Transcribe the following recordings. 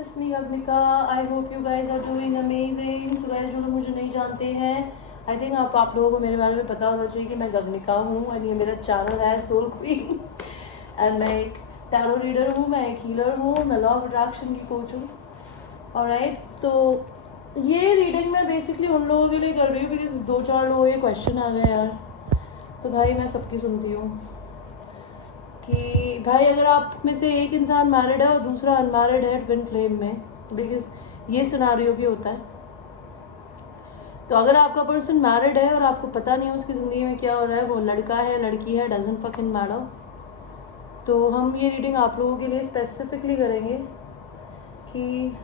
it's me Agnika. I hope you guys are doing amazing. So guys, जो लोग मुझे नहीं जानते हैं, I think आप लोगों को मेरे बारे में पता होना चाहिए कि मैं गगनिका हूँ और ये मेरा चैनल है सोल क्वीन एंड मैं एक टैरो रीडर हूँ, मैं एक हीलर हूँ, मैं लॉ ऑफ अट्रैक्शन की कोच हूँ। ऑलराइट, तो ये रीडिंग मैं बेसिकली उन लोगों के लिए कर रही हूँ बिकॉज 2-4 लोगों के क्वेश्चन आ गए यार, तो भाई मैं सबकी सुनती हूँ कि भाई अगर आप में से एक इंसान मैरिड है और दूसरा अनमैरिड है ट्विन फ्लेम में, बिकॉज ये सिनारियो भी होता है। तो अगर आपका पर्सन मैरिड है और आपको पता नहीं है उसकी ज़िंदगी में क्या हो रहा है, वो लड़का है लड़की है, डजंट फकिंग मैटर, तो हम ये रीडिंग आप लोगों के लिए स्पेसिफिकली करेंगे कि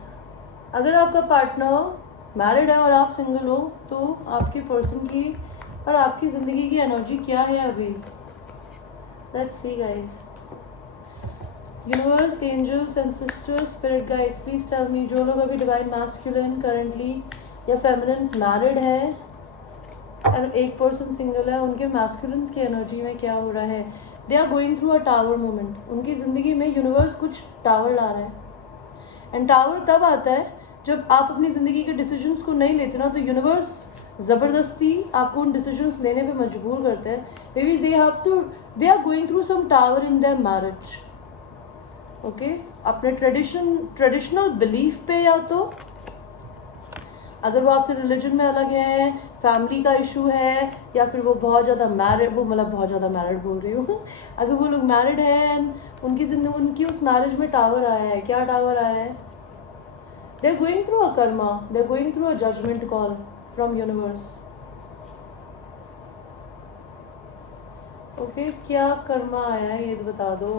अगर आपका पार्टनर मैरिड है और आप सिंगल हो तो आपके पर्सन की और आपकी ज़िंदगी की एनर्जी क्या है अभी। Let's see guys. Universe, angels and sisters, spirit guides, please tell me, जो लोग अभी डिवाइन मैस्कुलिन करंटली या फेमिनिन्स मैरिड है और एक पर्सन सिंगल है, उनके मैस्कुलिन्स की एनर्जी में क्या हो रहा है। They are going through a tower moment. उनकी ज़िंदगी में यूनिवर्स कुछ टावर ला रहा है एंड टावर तब आता है जब आप अपनी ज़िंदगी के डिसीजंस को नहीं लेते ना, तो यूनिवर्स ज़बरदस्ती आपको उन डिसीजंस लेने पे मजबूर करते हैं। Maybe they are going through some tower in their marriage. Okay, अपने ट्रेडिशनल बिलीफ पे, या तो अगर वो आपसे रिलीजन में अलग है, फैमिली का इशू है, या फिर वो बहुत ज़्यादा मैरिड, वो मतलब बहुत ज़्यादा मैरिड बोल रही हूँ अगर वो लोग मैरिड हैं एंड उनकी उस मैरिज में टावर आया है। क्या टावर आया है? They are going through a karma, they are going through a judgement call from universe. Okay, क्या कर्मा आया है ये तो बता दो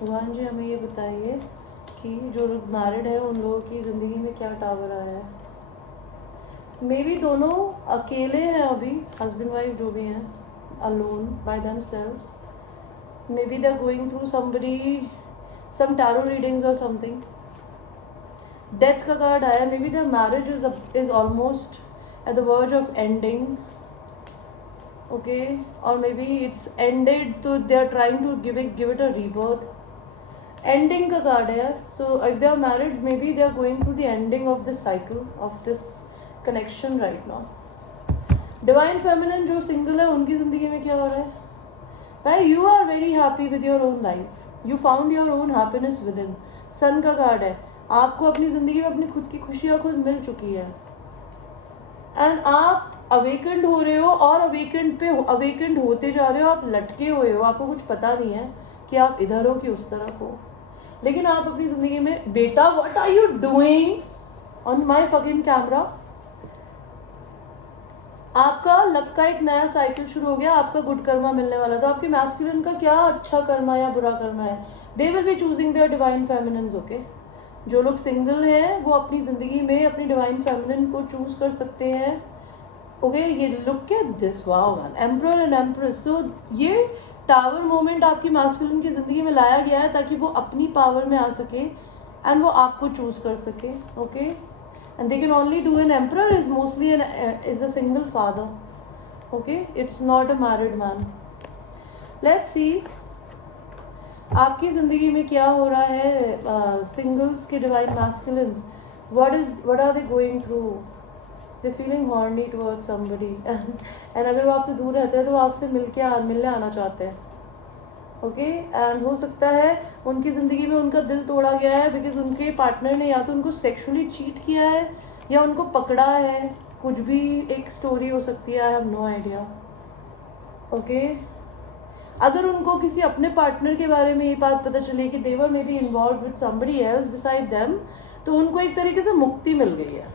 भगवान जी, हमें ये बताइए कि जो लोग मैरिड है उन लोगों की ज़िंदगी में क्या टावर आया है। मे बी दोनों अकेले हैं अभी, हस्बैंड वाइफ जो भी हैं, alone by themselves. Maybe they are going through some tarot readings और समथिंग। डेथ का कार्ड आया। Maybe the marriage is almost at the verge of ending. Okay, और मे बी इट्स एंडेड, तो they are trying to give it a rebirth. Ending का card है यार। So if they are married, maybe they are going through the ending of this cycle, of this connection right now. Divine feminine जो single है, उनकी ज़िंदगी में क्या हो रहा है भाई? You are very happy with your own life, you found your own happiness within. Sun का कार्ड है। आपको अपनी ज़िंदगी में अपनी खुद की खुशियाँ खुद मिल चुकी है एंड आप अवेकेंड हो रहे हो और अवेकेंड होते जा रहे हो। आप लटके हुए हो, आपको कुछ पता नहीं है कि आप इधर हो कि उस तरफ हो, लेकिन आप अपनी ज़िंदगी में, बेटा what are you doing on my fucking camera, आपका लक का एक नया साइकिल शुरू हो गया, आपका गुड कर्मा मिलने वाला। तो आपके मैस्कुलिन का क्या अच्छा कर्मा या बुरा कर्मा है? They will be choosing their divine feminines. Okay, जो लोग सिंगल हैं वो अपनी ज़िंदगी में अपनी डिवाइन फेमिनिन को चूज़ कर सकते हैं। ओके, ये look at this, wow man, emperor and empress. तो ये टावर मोमेंट आपकी मैस्कुलिन की ज़िंदगी में लाया गया है ताकि वो अपनी पावर में आ सके एंड वो आपको चूज़ कर सके। Okay, and they can only do, an emperor is mostly is a single father. Okay, it's not a married man. Let's see आपकी ज़िंदगी में क्या हो रहा है। सिंगल्स के divine masculines, what are they going through? They're feeling horny towards somebody and अगर वो आपसे दूर रहते हैं तो वो आपसे मिलने आना चाहते हैं। ओके, एंड हो सकता है उनकी ज़िंदगी में उनका दिल तोड़ा गया है बिकॉज उनके पार्टनर ने या तो उनको सेक्सुअली चीट किया है या उनको पकड़ा है। कुछ भी एक स्टोरी हो सकती है, I have no idea. Okay, अगर उनको किसी अपने पार्टनर के बारे में ये बात पता चली कि देवर में be involve with somebody else beside them, तो उनको एक तरीके से मुक्ति मिल गई है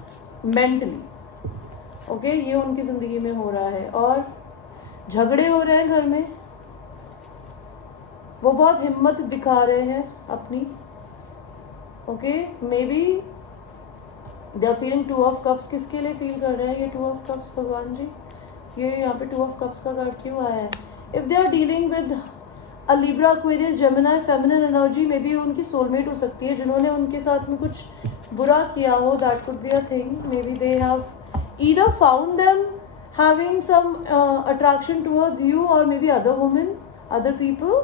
मेंटली। ओके, ये उनकी ज़िंदगी में हो रहा है। और झगड़े हो रहे हैं घर में, वो बहुत हिम्मत दिखा रहे हैं अपनी। Okay, maybe they are feeling 2 of cups. किसके लिए फील कर रहे हैं ये 2 ऑफ कप्स भगवान जी? ये यहाँ पे 2 ऑफ कप्स का कार्ड क्यों आया है? If they are dealing with a Libra, Aquarius, Gemini feminine energy, maybe उनकी सोलमेट हो सकती है जिन्होंने उनके साथ में कुछ बुरा किया हो। That could be a thing. Maybe they have either found them having some attraction towards you और maybe other women, other people,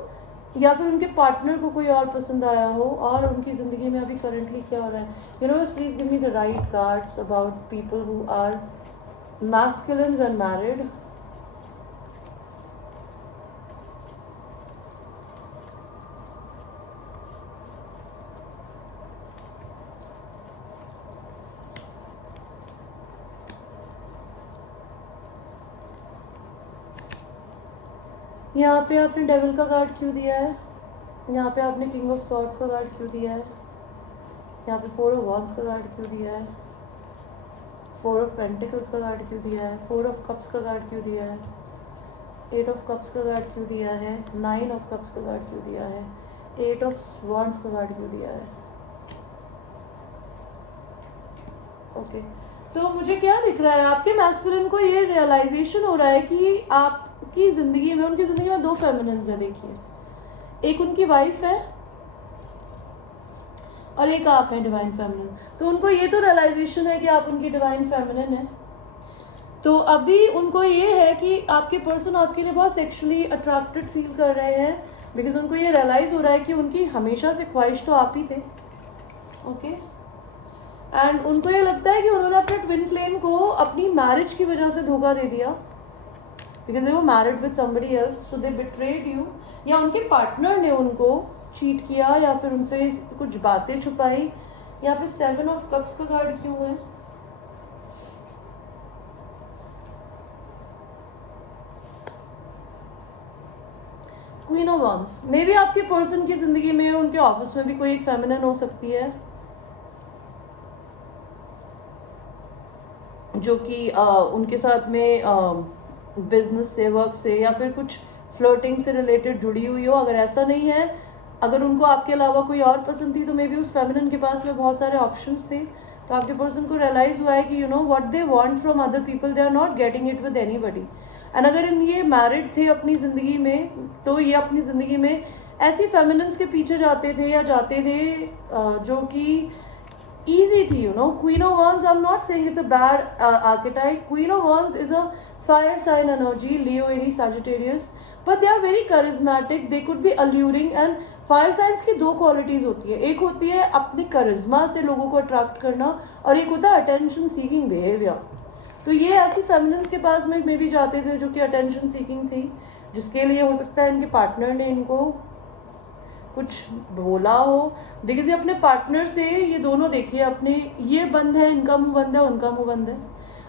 या फिर उनके पार्टनर को कोई और पसंद आया हो और उनकी ज़िंदगी में अभी करंटली क्या हो रहा है. Universe please give me the right cards about people who are masculines and married. यहाँ पे आपने डेविल का कार्ड क्यों दिया है? यहाँ पे आपने किंग ऑफ सॉर्ड्स का कार्ड क्यों दिया है? यहाँ पे 4 ऑफ वॉन्ड्स का कार्ड क्यों दिया है? 4 ऑफ पेंटिकल्स का कार्ड क्यों दिया है? 4 ऑफ कप्स का कार्ड क्यों दिया है? 8 ऑफ कप्स का कार्ड क्यों दिया है? 9 ऑफ कप्स का कार्ड क्यों दिया है? 8 ऑफ वॉन्ड्स का कार्ड क्यों दिया है? ओके, तो मुझे क्या दिख रहा है, आपके मैस्कुलिन को ये रियलाइजेशन हो रहा है कि आपकी ज़िंदगी में, उनकी ज़िंदगी में 2 फेमिनिन्स है. देखिए, एक उनकी वाइफ है और एक आप हैं डिवाइन फेमिनिन. तो उनको ये तो रियलाइजेशन है कि आप उनकी डिवाइन फेमिनिन है. तो अभी उनको ये है कि आपके पर्सन आपके लिए बहुत सेक्सुअली अट्रैक्टेड फील कर रहे हैं, बिकॉज उनको ये रियलाइज़ हो रहा है कि उनकी हमेशा से ख्वाहिश तो आप ही थे. ओके, एंड उनको ये लगता है कि उन्होंने अपने ट्विन फ्लेम को अपनी मैरिज की वजह से धोखा दे दिया, because they were married with somebody else, so they betrayed you. या उनके पार्टनर ने उनको चीट किया या फिर उनसे कुछ बातें छुपाई. यहाँ पे 7 ऑफ कप्स का कार्ड क्यों है? Queen of wands. May be आपके पर्सन की जिंदगी में, उनके ऑफिस में भी कोई एक फेमिनिन हो सकती है जो कि उनके साथ में बिजनेस से, वर्क से या फिर कुछ फ्लर्टिंग से रिलेटेड जुड़ी हुई हो. अगर ऐसा नहीं है, अगर उनको आपके अलावा कोई और पसंद थी, तो मे बी उस फेमिनिन के पास में बहुत सारे ऑप्शंस थे. तो आपके पर्सन को रियलाइज़ हुआ है कि you know what they want from other people, they are not getting it with anybody. And अगर ये मैरिड थे अपनी ज़िंदगी में, तो ये अपनी ज़िंदगी में ऐसी फेमिनिन्स के पीछे जाते थे जो कि easy थी. You know, Queen of Wands, I'm not saying it's a bad archetype. Queen of Wands is a fire sign energy, Leo, Aries, Sagittarius, but they are very charismatic. They could be alluring. And fire science की 2 qualities होती है. एक होती है अपनी करिश्मा से लोगों को अट्रैक्ट करना, और एक होता है अटेंशन सीकिंग बिहेवियर. तो ये ऐसी फेमिनिन्स के पास में मे भी जाते थे जो कि अटेंशन सीकिंग थी, जिसके लिए हो सकता है इनके पार्टनर ने इनको कुछ बोला हो. बिकॉज ये अपने पार्टनर से, ये दोनों देखिए अपने, ये बंद है, इनका मुंह बंद है, उनका मुंह बंद है.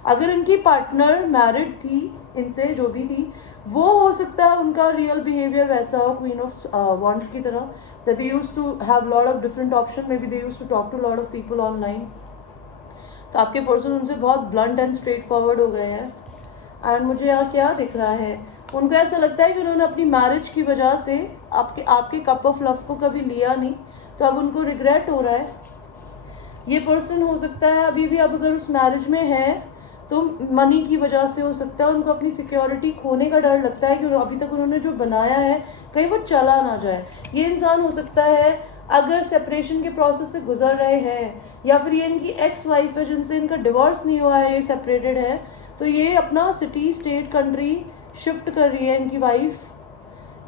अगर इनकी पार्टनर मैरिड थी, इनसे जो भी थी, वो हो सकता है उनका रियल बिहेवियर वैसा हो क्वीन ऑफ वॉन्ड्स की तरह, that they used to have lot of different option, maybe they used to talk to lot of people online. तो आपके पर्सन उनसे बहुत ब्लंट एंड स्ट्रेट फॉरवर्ड हो गए हैं. एंड मुझे यहाँ क्या दिख रहा है, उनको ऐसा लगता है कि उन्होंने अपनी मैरिज की वजह से आपके कप ऑफ लव को कभी लिया नहीं, तो अब उनको रिग्रेट हो रहा है. ये पर्सन हो सकता है अभी भी, अब अगर उस मैरिज में है तो मनी की वजह से हो सकता है उनको अपनी सिक्योरिटी खोने का डर लगता है कि अभी तक उन्होंने जो बनाया है कहीं वो चला ना जाए. ये इंसान हो सकता है अगर सेपरेशन के प्रोसेस से गुजर रहे हैं, या फिर ये इनकी एक्स वाइफ है जिनसे इनका डिवोर्स नहीं हुआ है, ये सेपरेटेड है, तो ये अपना सिटी, स्टेट, कंट्री शिफ्ट कर रही है इनकी वाइफ,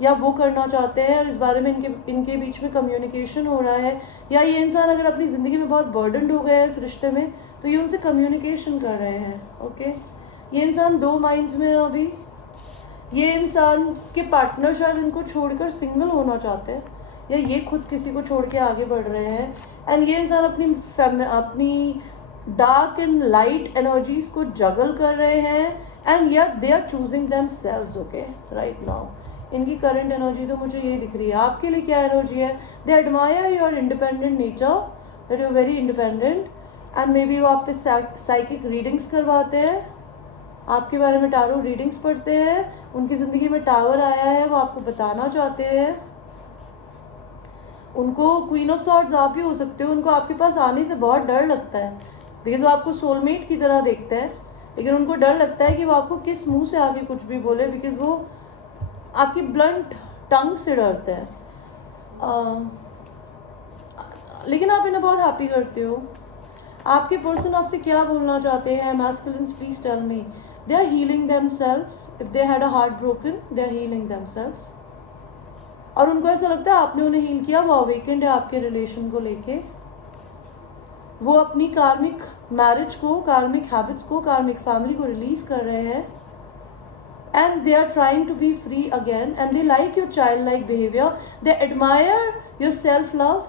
या वो करना चाहते हैं, और इस बारे में इनके बीच में कम्युनिकेशन हो रहा है. या ये इंसान अगर अपनी ज़िंदगी में बहुत बर्डनड हो गया है इस रिश्ते में, तो ये उनसे कम्युनिकेशन कर रहे हैं. ओके, ये इंसान 2 माइंड्स में है अभी. ये इंसान के पार्टनर शायद इनको छोड़कर सिंगल होना चाहते हैं, या ये खुद किसी को छोड़ के आगे बढ़ रहे हैं. एंड ये इंसान अपनी डार्क एंड लाइट एनर्जीज को जगल कर रहे हैं, and yet they are choosing themselves. Okay, right now इनकी करंट एनर्जी तो मुझे यही दिख रही है. आपके लिए क्या एनर्जी है? दे admire your independent nature, that you very independent. And may be वो आप पे साइकिक रीडिंग्स करवाते हैं, आपके बारे में टारो रीडिंग्स पढ़ते हैं. उनकी ज़िंदगी में टावर आया है, वो आपको बताना चाहते हैं. उनको क्वीन ऑफ सॉर्ड्स आप ही हो सकते हो. उनको आपके पास आने से बहुत डर लगता है, बिकॉज वो आपको सोलमेट की तरह देखते हैं, लेकिन उनको डर लगता है कि वो आपको किस मुंह से आके कुछ भी बोले, बिकॉज वो आपकी ब्लंट टंग से डरते हैं. लेकिन आप इन्हें बहुत हैप्पी करते हो. आपके पर्सन आपसे क्या बोलना चाहते हैं? Masculines please tell me. They are healing themselves. If they had a heart broken, they are healing themselves. और उनको ऐसा लगता है आपने उन्हें हील किया, वो अवेकेंड है आपके रिलेशन को लेके, वो अपनी कार्मिक मैरिज को, कार्मिक हैबिट्स को, कार्मिक फैमिली को रिलीज कर रहे हैं, and they are trying to be free again, and they like your childlike behavior, they admire your self love,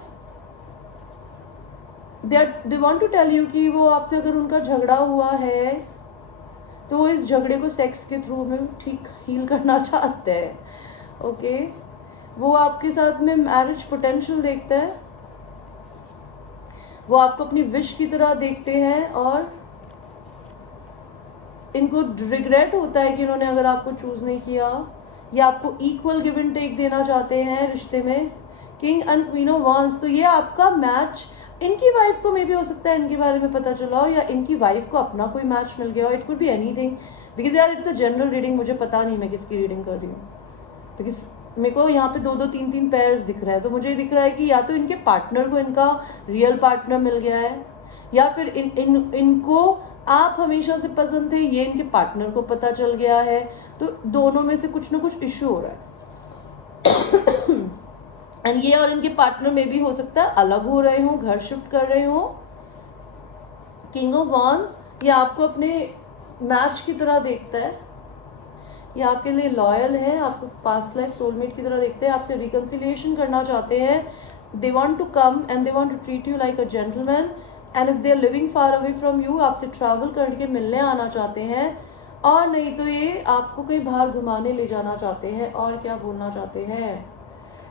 they want to tell you कि वो आपसे अगर उनका झगड़ा हुआ है तो वो इस झगड़े को सेक्स के थ्रू में ठीक हील करना चाहते हैं, ओके। वो आपके साथ में मैरिज पोटेंशियल देखते हैं, वो आपको अपनी विश की तरह देखते हैं, और इनको रिग्रेट होता है कि इन्होंने अगर आपको चूज़ नहीं किया, या आपको इक्वल गिव एंड टेक देना चाहते हैं रिश्ते में। King and queen of wands, तो ये आपका मैच इनकी वाइफ को मे भी हो सकता है इनके बारे में पता चला हो, या इनकी वाइफ को अपना कोई मैच मिल गया हो, it could be anything, because यार इट्स अ जनरल रीडिंग, मुझे पता नहीं मैं किसकी रीडिंग कर रही हूँ, बिकॉज मेरे को यहाँ पे 2-2 3-3 पेयर्स दिख रहा है, तो मुझे दिख रहा है कि या तो इनके पार्टनर को इनका रियल पार्टनर मिल गया है, या फिर इनको आप हमेशा से पसंद थे, ये इनके पार्टनर को पता चल गया है, तो दोनों में से कुछ ना कुछ इश्यू हो रहा है। एंड ये और इनके पार्टनर में भी हो सकता है अलग हो रहे हो, घर शिफ्ट कर रहे हो। किंग ऑफ वांड्स, ये आपको अपने मैच की तरह देखता है, ये आपके लिए लॉयल है, आपको पास्ट लाइफ सोलमेट की तरह देखते हैं, आपसे रिकन्सिलिएशन करना चाहते हैं, they want to come and they want to treat you like a gentleman, and if they are living far away from you, आपसे ट्रैवल करके मिलने आना चाहते हैं, और नहीं तो ये आपको कहीं बाहर घुमाने ले जाना चाहते हैं। और क्या बोलना चाहते हैं,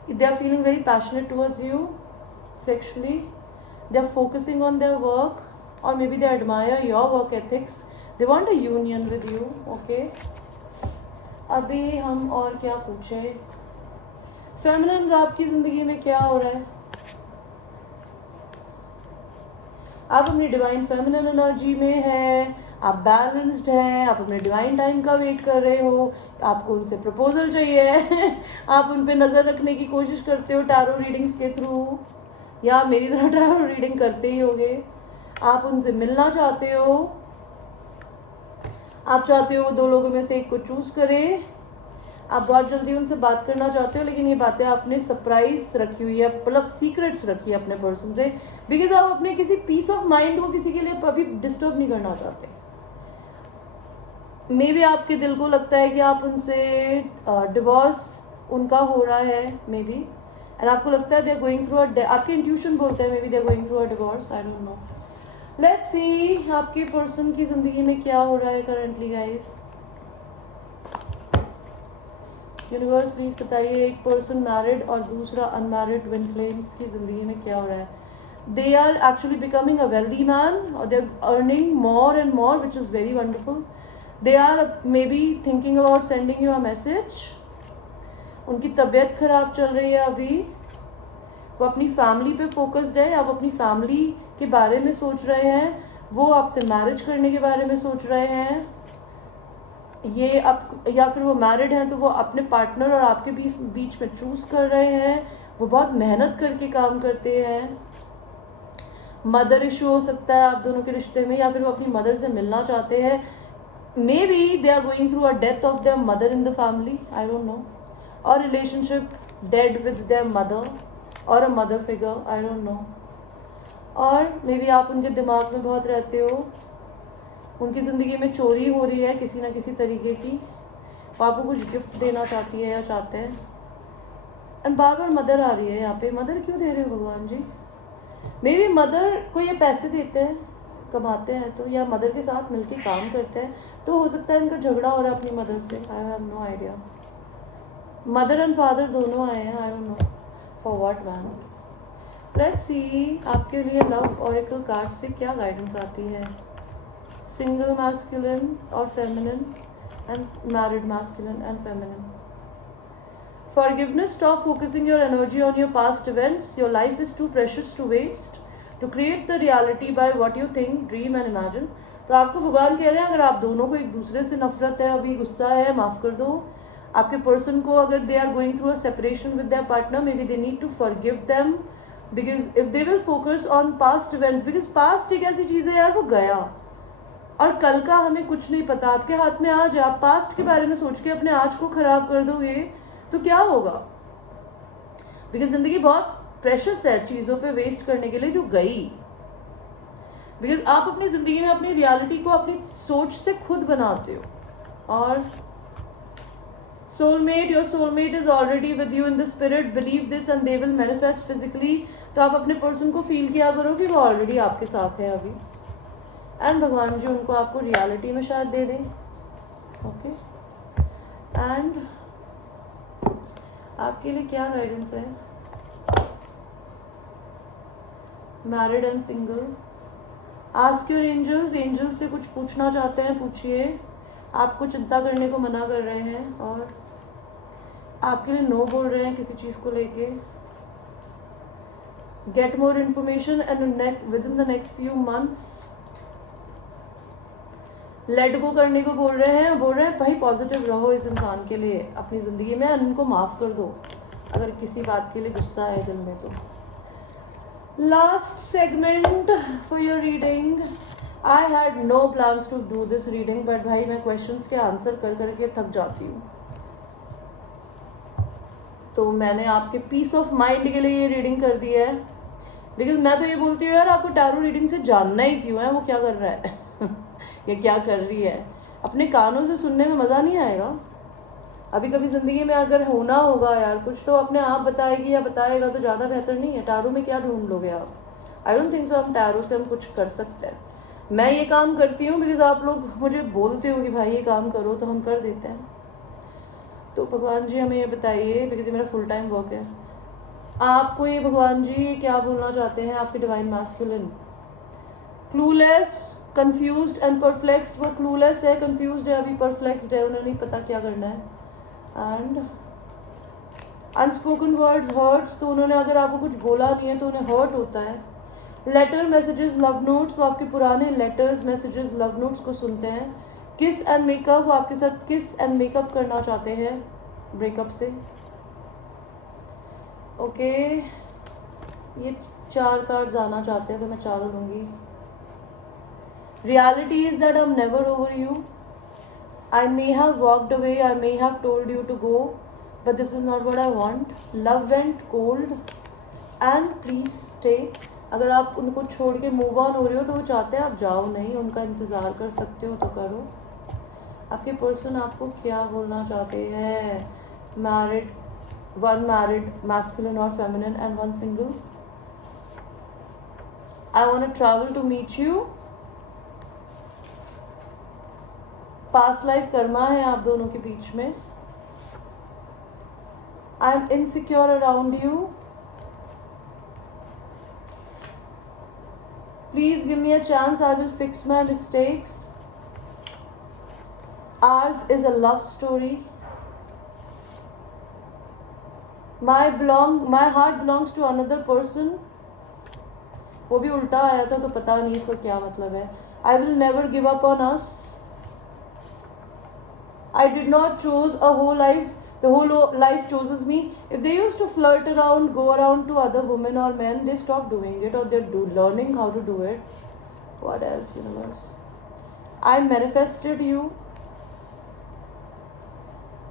they are feeling very passionate towards you sexually, they are focusing on their work, और maybe they admire your work ethics, they want a union with you, okay. अभी हम और क्या पूछे, फेमिनिन्स आपकी ज़िंदगी में क्या हो रहा है, आप अपनी डिवाइन फेमिनिन एनर्जी में है, आप बैलेंस्ड हैं, आप अपने डिवाइन टाइम का वेट कर रहे हो, आपको उनसे प्रपोजल चाहिए आप उन पे नज़र रखने की कोशिश करते हो टैरो रीडिंग्स के थ्रू, या मेरी तरह टैरो रीडिंग करते ही होगे, आप उनसे मिलना चाहते हो, आप चाहते हो वो 2 लोगों में से एक को चूज़ करे, आप बहुत जल्दी उनसे बात करना चाहते हो, लेकिन ये बातें आपने सरप्राइज रखी हुई है, मतलब सीक्रेट्स रखी है अपने पर्सन से, बिकॉज आप अपने किसी पीस ऑफ माइंड को किसी के लिए कभी डिस्टर्ब नहीं करना चाहते। मे बी आपके दिल को लगता है कि आप उनसे डिवोर्स उनका हो रहा है, मे बी, एंड आपको लगता है दे आर गोइंग थ्रू आपके इंट्यूशन बोलते हैं maybe they are going through a divorce, I don't know. Let's see आपके पर्सन की ज़िंदगी में क्या हो रहा है करेंटली गाइस। यूनिवर्स प्लीज़ बताइए, एक पर्सन मैरिड और दूसरा अनमैरिड ट्विन फ्लेम्स की ज़िंदगी में क्या हो रहा है। They are actually becoming a wealthy man, और they are earning more and more, which is very wonderful. They are maybe thinking about sending you a message. उनकी तबीयत ख़राब चल रही है अभी, वो अपनी फैमिली पे फोकस्ड है, आप अपनी फैमिली के बारे में सोच रहे हैं, वो आपसे मैरिज करने के बारे में सोच रहे हैं, ये आप, या फिर वो मैरिड हैं तो वो अपने पार्टनर और आपके बीच में चूज़ कर रहे हैं, वो बहुत मेहनत करके काम करते हैं। मदर इशू हो सकता है आप दोनों के रिश्ते में, या फिर वो अपनी मदर से मिलना चाहते हैं, maybe they are going through a death of their mother in the family, I don't know, और relationship dead with their mother और a mother figure, I don't know. और मे बी आप उनके दिमाग में बहुत रहते हो, उनकी ज़िंदगी में चोरी हो रही है किसी ना किसी तरीके की, वो आपको कुछ गिफ्ट देना चाहती है या चाहते हैं, एंड बार बार मदर आ रही है यहाँ पे। मदर क्यों दे रहे हो भगवान जी? मे बी मदर को ये पैसे देते हैं, कमाते हैं तो, या मदर के साथ मिलके काम करते हैं, तो हो सकता है इनका झगड़ा हो रहा है अपनी मदर से, I have no idea. Mother and father दोनों आए हैं, I don't know for what man. Let's see आपके लिए लव ऑरेकल कार्ड से क्या गाइडेंस आती है। सिंगल मैस्कुलिन और feminine, and married masculine and feminine. Forgiveness, stop focusing your energy on your past events. Your life is too precious to waste. To create the reality by what you think, dream and imagine. तो आपको भगवान कह रहे हैं अगर आप दोनों को एक दूसरे से नफरत है, अभी गुस्सा है, माफ़ कर दो। आपके पर्सन को अगर they are going through a separation with their partner, maybe they need to forgive them, because if they will focus on past events, because past एक ऐसी चीज़ है यार, वो गया और कल का हमें कुछ नहीं पता। आपके हाथ में आज, आप पास्ट के बारे में सोच के अपने आज को ख़राब कर दोगे तो क्या होगा? बिकॉज ज़िंदगी बहुत प्रेशस है चीज़ों पे वेस्ट करने के लिए जो गई। बिकॉज आप अपनी ज़िंदगी में अपनी रियलिटी को अपनी सोच से खुद बनाते हो। और soulmate, your soulmate is already with you in the spirit, believe this and they will manifest physically. तो आप अपने पर्सन को फील किया करो कि वो ऑलरेडी आपके साथ है अभी, एंड भगवान जी उनको आपको रियलिटी में शायद दे दें। ओके, एंड आपके लिए क्या गाइडेंस है? Married and single, ask your angels, angels से कुछ पूछना चाहते हैं पूछिए, आपको चिंता करने को मना कर रहे हैं और आपके लिए नो बोल रहे हैं किसी चीज़ को लेके। Get more information and with in the next few months let go करने को बोल रहे हैं भाई पॉजिटिव रहो इस इंसान के लिए अपनी ज़िंदगी में, उनको माफ़ कर दो अगर किसी बात के लिए गुस्सा है दिल में तो। Last segment for your reading. I had no plans to do this reading, but भाई मैं क्वेश्चंस के आंसर कर करके थक जाती हूँ, तो मैंने आपके पीस ऑफ माइंड के लिए ये रीडिंग कर दी है। बिकॉज मैं तो ये बोलती हूँ यार आपको टैरो रीडिंग से जानना ही क्यों है, वो क्या कर रहा है ये क्या कर रही है, अपने कानों से सुनने में मज़ा नहीं आएगा। अभी कभी ज़िंदगी में अगर होना होगा यार कुछ तो अपने आप बताएगी या बताएगा तो ज़्यादा बेहतर नहीं है। टैरो में क्या ढूंढ लोगे आप? आई डोंट थिंक सो हम टैरो से हम कुछ कर सकते हैं। मैं ये काम करती हूँ बिकॉज आप लोग मुझे बोलते हो कि भाई ये काम करो तो हम कर देते हैं। तो भगवान जी हमें ये बताइए, बिकॉज ये मेरा फुल टाइम वर्क है, आपको ये भगवान जी क्या बोलना चाहते हैं आपके divine masculine? Clueless, confused and perplexed. वो क्लूलेस है, कंफ्यूज्ड है, अभी परफ्लेक्स्ड है, उन्हें नहीं पता क्या करना है। एंड अनस्पोकन वर्ड्स हर्ट्स, तो उन्होंने अगर आपको कुछ बोला नहीं है तो उन्हें हर्ट होता है। लेटर, मैसेजेस, लव नोट्स, वो आपके पुराने लेटर्स, मैसेजेस, लव नोट्स को सुनते हैं। किस एंड मेकअप, वो आपके साथ किस एंड मेकअप करना चाहते हैं ब्रेकअप से। ओके, ये 4 कार्ड्स आना चाहते हैं तो मैं चारों लूँगी। Reality is that I am never over you, I may have walked away, I may have told you to go, but this is not what I want. Love went cold and please stay. अगर आप उनको छोड़ के move on हो रहे हो तो वो चाहते हैं आप जाओ नहीं, उनका इंतज़ार कर सकते हो तो करो। आपके पर्सन आपको क्या बोलना चाहते हैं? मैरिड, वन मैरिड, मैस्कुलिन और feminine, and one single. I want to travel to meet you. Past life karma है आप दोनों के बीच में। I am insecure around you, please give me a chance, I will fix my mistakes. Ours is a love story. My heart belongs to another person. वो भी उल्टा आया था तो पता नहीं इसका क्या मतलब है। I will never give up on us. I did not choose a whole life. The whole life chooses me. If they used to flirt around, go around to other women or men, they stop doing it, or they're learning how to do it. What else, universe? I manifested you.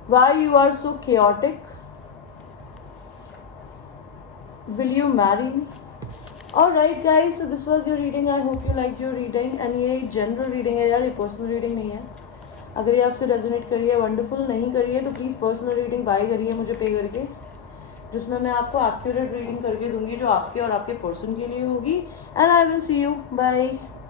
Why you are so chaotic? Will you marry me? Alright guys, so this was your reading. I hope you liked your reading. And ये general reading है यार, ये personal reading नहीं है। अगर ये आपसे resonate करिए वंडरफुल, नहीं करिए तो प्लीज़ पर्सनल रीडिंग बाय करिए मुझे पे करके, जिसमें मैं आपको एक्यूरेट रीडिंग करके दूंगी जो आपके और आपके पर्सन के लिए होगी। And I will see you, bye.